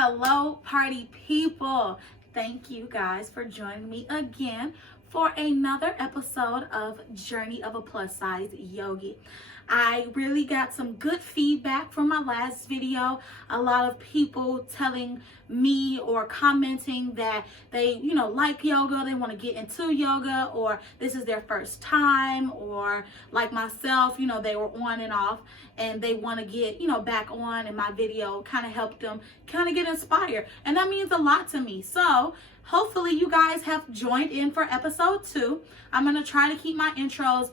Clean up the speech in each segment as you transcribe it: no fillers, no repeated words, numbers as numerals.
Hello, party people. Thank you guys for joining me again for another episode of Journey of a Plus Size Yogi. I really got some good feedback from my last video. A lot of people telling me or commenting that they, like yoga, they want to get into yoga, or this is their first time, or like myself, they were on and off and they want to get, back on, and my video kind of helped them kind of get inspired. And that means a lot to me. So hopefully you guys have joined in for episode 2. I'm going to try to keep my intros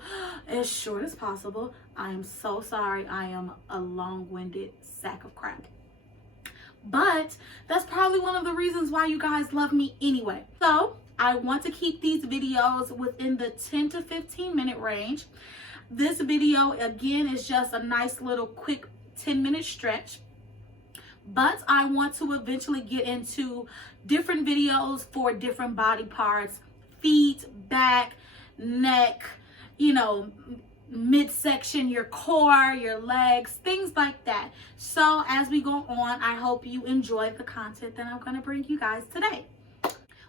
as short as possible. I am so sorry. I am a long-winded sack of crap. But that's probably one of the reasons why you guys love me anyway. So I want to keep these videos within the 10 to 15 minute range. This video, again, is just a nice little quick 10-minute stretch. But I want to eventually get into different videos for different body parts, feet, back, neck, midsection, your core, your legs, things like that. So as we go on, I hope you enjoy the content that I'm going to bring you guys today.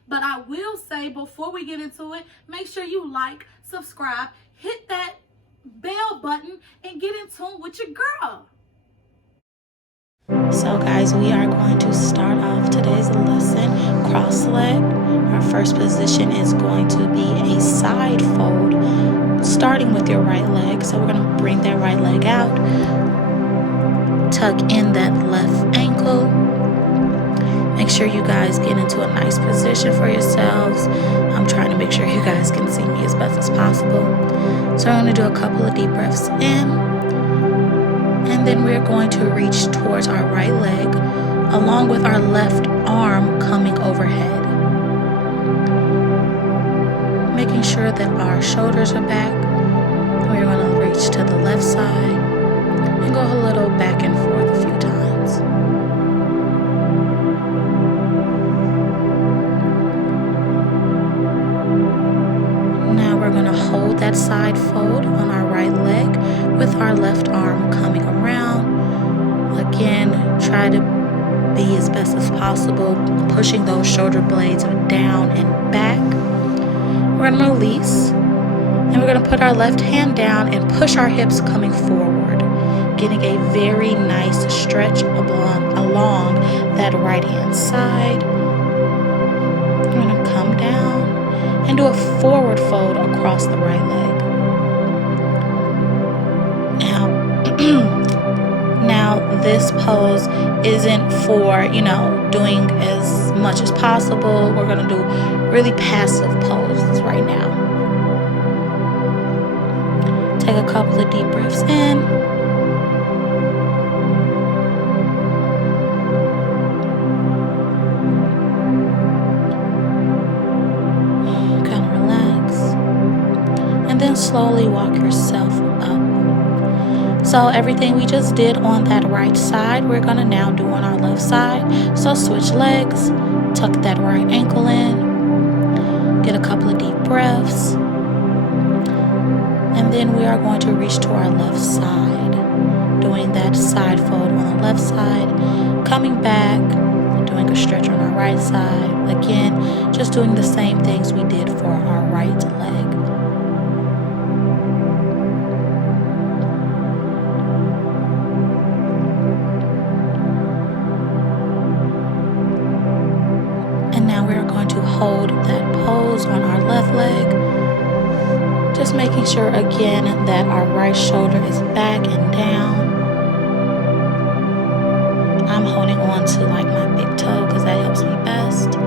But I will say, before we get into it, make sure you like, subscribe, hit that bell button, and get in tune with your girl. So guys, we are going to start off today's lesson cross leg. Our first position is going to be a side fold, starting with your right leg. So we're going to bring that right leg out, tuck in that left ankle. Make sure you guys get into a nice position for yourselves. I'm trying to make sure you guys can see me as best as possible. So I'm going to do a couple of deep breaths in. And then we're going to reach towards our right leg, along with our left arm coming overhead. Making sure that our shoulders are back. We're going to reach to the left side and go a little back and forth a few times. Now we're going to hold that side fold on our right leg with our left arm coming around. Again, try to be as best as possible, pushing those shoulder blades down and back. We're going to release, and we're going to put our left hand down and push our hips coming forward, getting a very nice stretch along that right hand side. We're going to come down and do a forward fold across the right leg. Now this pose isn't for, doing as much as possible. We're going to do really passive poses right now. Take a couple of deep breaths in. Kind of relax. And then slowly walk yourself up. So everything we just did on that right side, we're going to now do on our left side. So switch legs, tuck that right ankle in, get a couple of deep breaths, and then we are going to reach to our left side, doing that side fold on the left side, coming back, doing a stretch on our right side. Again, just doing the same things we did for our right leg. Hold that pose on our left leg, just making sure again that our right shoulder is back and down. I'm holding on to like my big toe because that helps me best.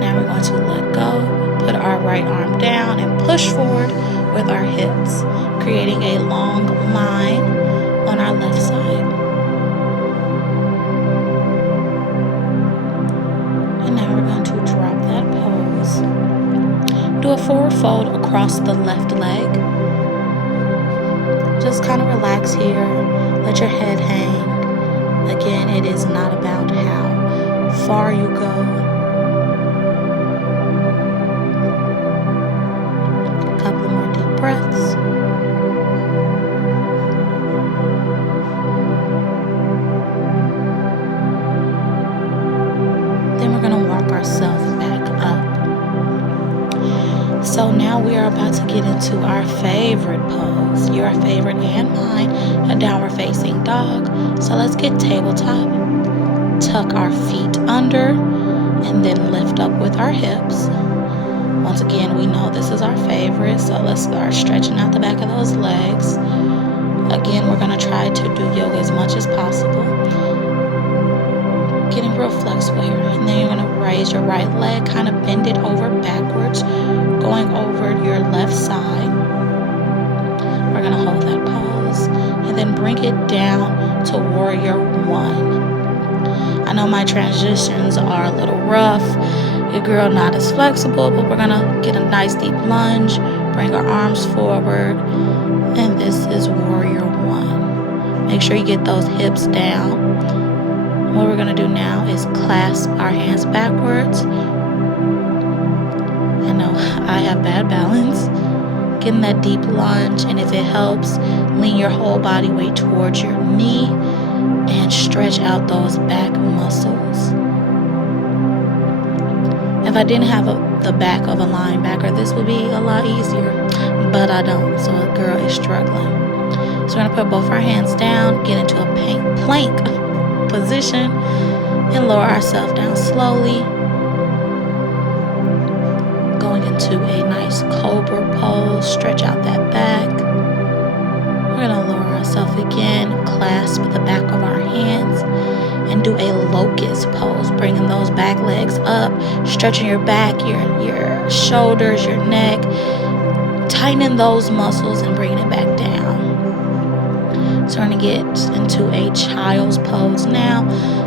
Now we're going to let go, put our right arm down and push forward with our hips, creating a long line on our left side. And now we're going to drop that pose. Do a forward fold across the left leg. Just kind of relax here. Let your head hang. Again, it is not about how far you go. A couple more deep breaths. about to get into our favorite pose, your favorite and mine, a downward facing dog. So let's get tabletop, tuck our feet under, and then lift up with our hips. Once again, we know this is our favorite, so let's start stretching out the back of those legs. Again, we're going to try to do yoga as much as possible. Getting real flexible here. And then you're going to raise your right leg, kind of bend it over backwards, going over your left side. We're going to hold that pose and then bring it down to warrior one. I know my transitions are a little rough. Your girl not as flexible, but we're going to get a nice deep lunge, bring our arms forward, and this is warrior one. Make sure you get those hips down. What we're going to do now is clasp our hands backwards. I know I have bad balance. Getting that deep lunge, and if it helps, lean your whole body weight towards your knee and stretch out those back muscles. If I didn't have the back of a linebacker, this would be a lot easier, but I don't, so a girl is struggling. So we're going to put both our hands down, get into a plank position, and lower ourselves down slowly, going into a nice cobra pose. Stretch out that back. We're going to lower ourselves again, clasp the back of our hands, and do a locust pose, bringing those back legs up, stretching your back, your shoulders, your neck, tightening those muscles and bringing it back down. So we're going to get into a child's pose now.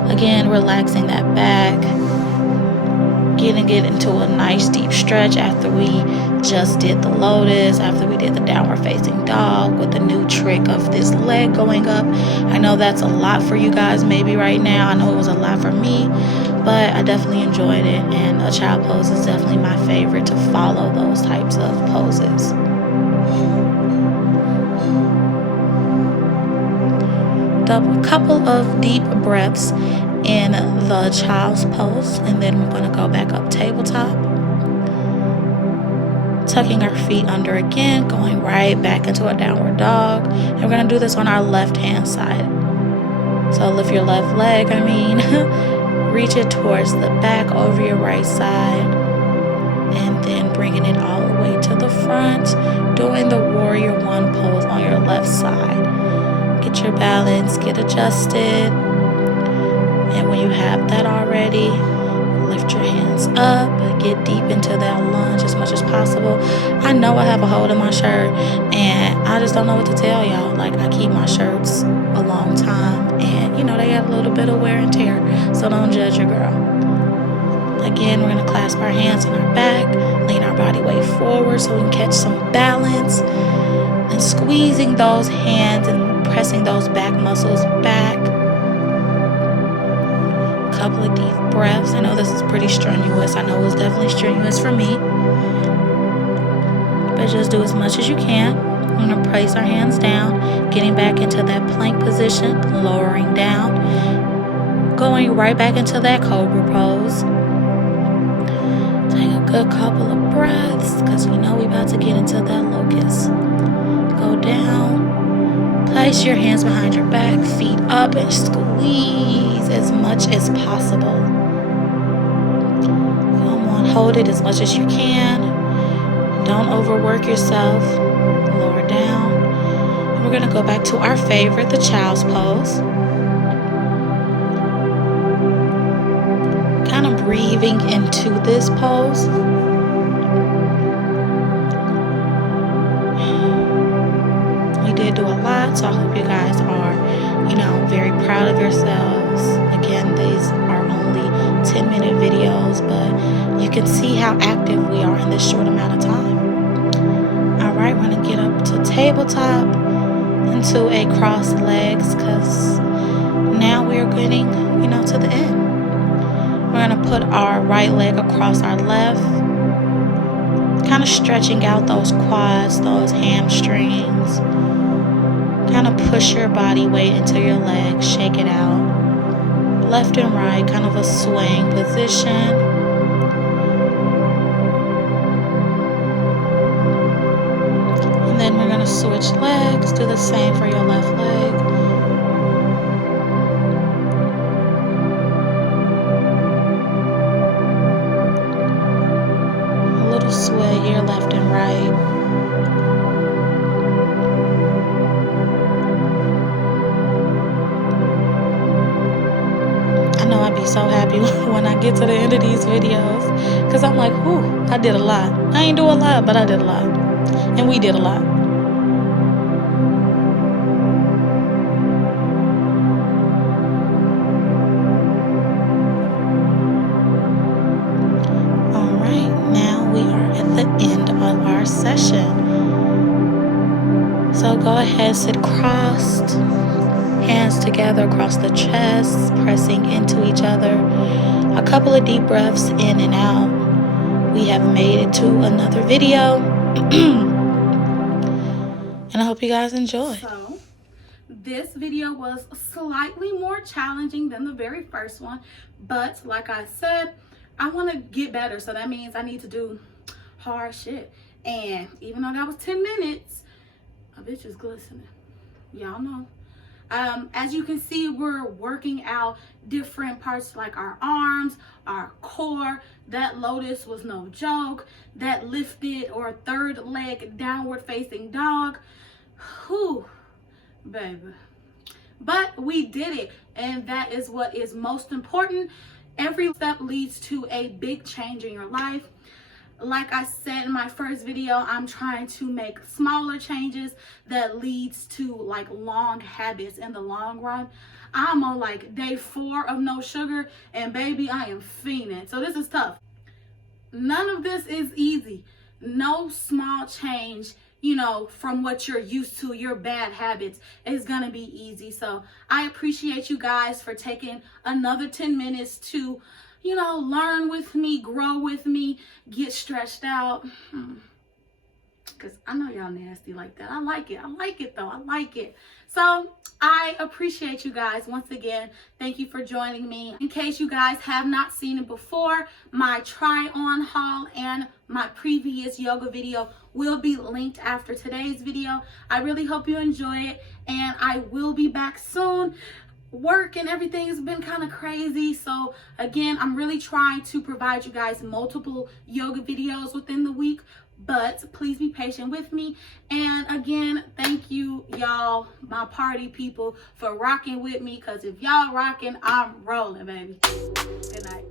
Again, relaxing that back. Get into a nice deep stretch after we just did the lotus, after we did the downward facing dog with the new trick of this leg going up. I know that's a lot for you guys maybe right now. I know it was a lot for me, but I definitely enjoyed it, and a child pose is definitely my favorite to follow those types of poses. A couple of deep breaths in the child's pose, and then we're going to go back up tabletop, tucking our feet under again, going right back into a downward dog. And we're going to do this on our left hand side. So lift your left leg, reach it towards the back over your right side, and then bringing it all the way to the front, doing the warrior one pose on your left side. Get your balance, get adjusted. And when you have that already, lift your hands up, get deep into that lunge as much as possible. I know I have a hole in my shirt, and I just don't know what to tell y'all. Like, I keep my shirts a long time, and you know, they got a little bit of wear and tear, so don't judge your girl. Again, we're going to clasp our hands on our back, lean our body weight forward so we can catch some balance, and squeezing those hands and pressing those back muscles back. Couple of deep breaths. I know this is pretty strenuous. I know it was definitely strenuous for me, but just do as much as you can. I'm going to place our hands down, getting back into that plank position, lowering down, going right back into that cobra pose. Take a good couple of breaths, because we know we're about to get into that locust. Go down. Place your hands behind your back, feet up, and squeeze as much as possible. Come on, hold it as much as you can. Don't overwork yourself. Lower down. And we're going to go back to our favorite, the child's pose. Kind of breathing into this pose. Do a lot, so I hope you guys are, very proud of yourselves. Again, these are only 10-minute videos, but you can see how active we are in this short amount of time. All right, we're going to get up to tabletop, into a crossed legs, because now we're getting, to the end. We're going to put our right leg across our left, kind of stretching out those quads, those hamstrings. Kind of push your body weight into your legs, shake it out. Left and right, kind of a swaying position. switch legs. Do the same for your left leg. A little sway here, left and right. I know I'd be so happy when I get to the end of these videos, because I'm like, whew, I did a lot. I ain't do a lot, but I did a lot. And we did a lot. All right, now we are at the end of our session. So go ahead, sit crossed, hands together across the chest, pressing into each other. A couple of deep breaths in and out. We have made it to another video. And I hope you guys enjoy. So, this video was slightly more challenging than the very first one. But like I said, I want to get better. So that means I need to do hard shit. And even though that was 10 minutes, a bitch is glistening. Y'all know. As you can see, we're working out different parts like our arms, our core. That lotus was no joke. That lifted or third leg downward facing dog. Whew, baby. But we did it, and that is what is most important. Every step leads to a big change in your life. Like I said in my first video, I'm trying to make smaller changes that leads to like long habits in the long run. I'm on like day 4 of no sugar, and baby, I am fiending. So this is tough. None of this is easy. No small change, you know, from what you're used to, your bad habits, is gonna be easy. So I appreciate you guys for taking another 10 minutes to, you know, learn with me, grow with me, get stretched out. Because I know y'all nasty like that. I like it. I like it, though. I like it. So I appreciate you guys. Once again, thank you for joining me. In case you guys have not seen it before, my try-on haul and my previous yoga video will be linked after today's video. I really hope you enjoy it, and I will be back soon. Work and everything has been kind of crazy, so again, I'm really trying to provide you guys multiple yoga videos within the week, but please be patient with me. And again, thank you, y'all, my party people, for rocking with me, because if y'all rocking, I'm rolling, baby. Good night.